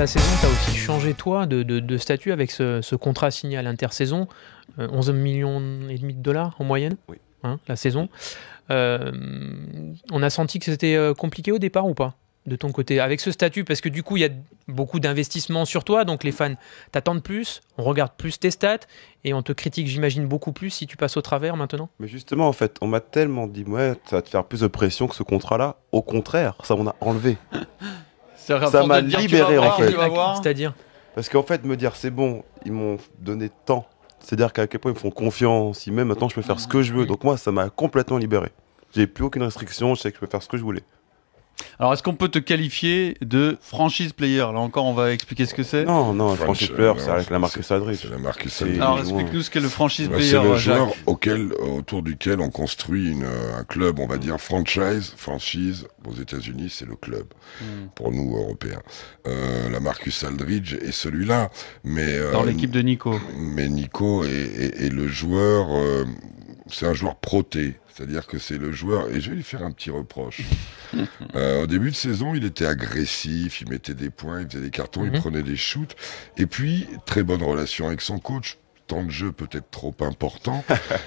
la saison, tu as aussi changé, toi, de statut avec ce contrat signé à l'intersaison. 11,5 millions de dollars en moyenne, Oui. hein, la saison. On a senti que c'était compliqué au départ ou pas, de ton côté, avec ce statut? Parce que du coup, il y a beaucoup d'investissements sur toi, donc les fans t'attendent plus, on regarde plus tes stats, et on te critique, j'imagine, beaucoup plus si tu passes au travers maintenant. Mais justement, en fait, on m'a tellement dit, ouais, ça va te faire plus de pression que ce contrat-là. Au contraire, ça m'en a enlevé. Ça m'a libéré, en fait. C'est-à-dire? Parce qu'en fait, me dire, c'est bon, ils m'ont donné tant. C'est-à-dire qu'à quel point ils me font confiance. Même maintenant, je peux faire ce que je veux. Donc moi, ça m'a complètement libéré. J'ai plus aucune restriction. Je sais que je peux faire ce que je voulais. Alors, est-ce qu'on peut te qualifier de franchise player? Là encore, on va expliquer ce que c'est. Non, franchise player, c'est avec la Marcus Aldridge. C'est la Marcus C'est- Aldridge. Alors, loin. explique-nous ce qu'est le franchise player. C'est le Jacques. joueur autour duquel on construit un club, on va dire franchise. Aux États-Unis, c'est le club. Pour nous, Européens. La Marcus Aldridge est celui-là. Mais, Dans l'équipe de Nico. Mais Nico est le joueur. C'est un joueur proté. C'est-à-dire que c'est le joueur, et je vais lui faire un petit reproche. Au début de saison, il était agressif, il mettait des points, il faisait des cartons, il prenait des shoots. Et puis, très bonne relation avec son coach. Temps de jeu peut-être trop important.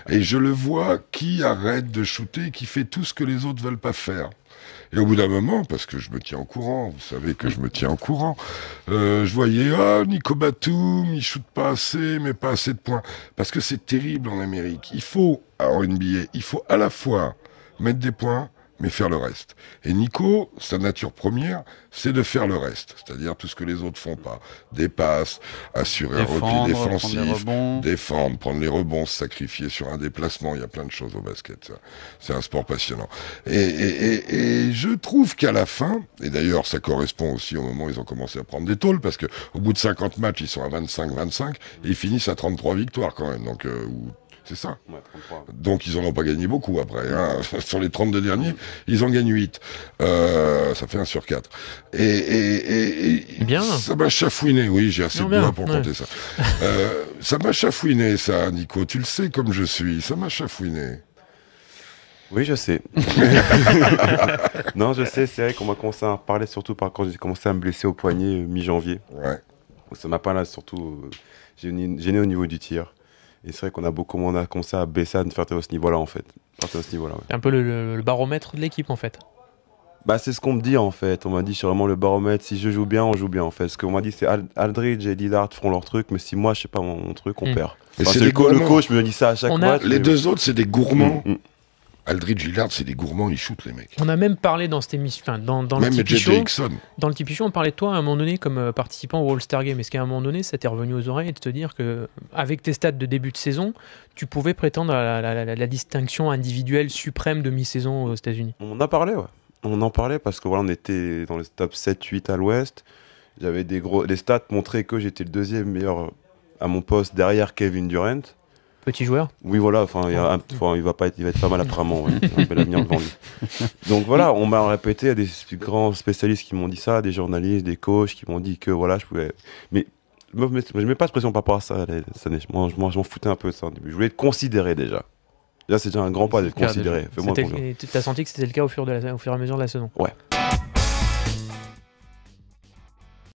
Et je le vois qui arrête de shooter, qui fait tout ce que les autres veulent pas faire. Et au bout d'un moment, parce que je me tiens au courant, vous savez que je me tiens au courant, je voyais, Nico Batum, il shoot pas assez, mais pas assez de points. Parce que c'est terrible en Amérique. Il faut, en NBA, il faut à la fois mettre des points, mais faire le reste. Et Nico, sa nature première, c'est de faire le reste. C'est-à-dire tout ce que les autres font pas. Des passes, assurer un repli défensif, défendre, prendre les rebonds, se sacrifier sur un déplacement. Il y a plein de choses au basket. C'est un sport passionnant. Et je trouve qu'à la fin, et d'ailleurs ça correspond aussi au moment où ils ont commencé à prendre des tôles, parce qu'au bout de 50 matchs, ils sont à 25-25, et ils finissent à 33 victoires quand même. Donc, c'est ça. Ouais, 33. Donc ils n'en ont pas gagné beaucoup après. Hein. Sur les 32 derniers, ils en gagnent 8. Ça fait 1 sur 4. Et Bien. Ça m'a chafouiné. Oui, j'ai assez de doigts pour compter ça. Ça m'a chafouiné, ça, Nico. Tu le sais comme je suis. Ça m'a chafouiné. Oui, je sais. Non, je sais, c'est vrai qu'on m'a commencé à en parler, surtout quand j'ai commencé à me blesser au poignet mi-janvier. Ouais. Ça m'a pas là, surtout gêné au niveau du tir. Et c'est vrai qu'on a commencé à baisser, à faire à ce niveau-là, en fait. Ouais. C'est un peu le baromètre de l'équipe, en fait. Bah, c'est ce qu'on me dit, en fait. On m'a dit, c'est vraiment le baromètre. Si je joue bien, on joue bien, en fait. Ce qu'on m'a dit, c'est Aldridge et Lillard feront leur truc, mais si moi, je sais pas mon truc, on perd. Et Enfin, c'est le des gourmands. coach me dit ça à chaque match. Les mais- deux autres, c'est des gourmands. Mm. Aldridge, Lillard, c'est des gourmands, ils shootent les mecs. On a même parlé dans cette émission, enfin, dans le Même Tipeee J.J. Show. Jackson. Dans le Tipeee Show, on parlait de toi à un moment donné comme participant au All-Star Game. Est-ce qu'à un moment donné, ça t'est revenu aux oreilles de te dire que, avec tes stats de début de saison, tu pouvais prétendre à la distinction individuelle suprême de mi-saison aux États-Unis? On en a parlé, ouais. On en parlait parce que voilà, on était dans les top 7-8 à l'ouest. J'avais les stats montraient que j'étais le deuxième meilleur à mon poste derrière Kevin Durant. Petit joueur. Oui, voilà, il va être pas mal apparemment. Ouais. Il a un bel avenir devant lui. Donc voilà, on m'a répété à des grands spécialistes qui m'ont dit ça, des journalistes, des coachs qui m'ont dit que voilà, je pouvais. Mais je mets pas de pression par rapport à ça. Je m'en foutais un peu de ça au début. Je voulais être considéré déjà. Là, c'est déjà un grand pas d'être considéré. Fais-moi confiance. Tu as senti que c'était le cas au fur et à mesure de la saison? Ouais.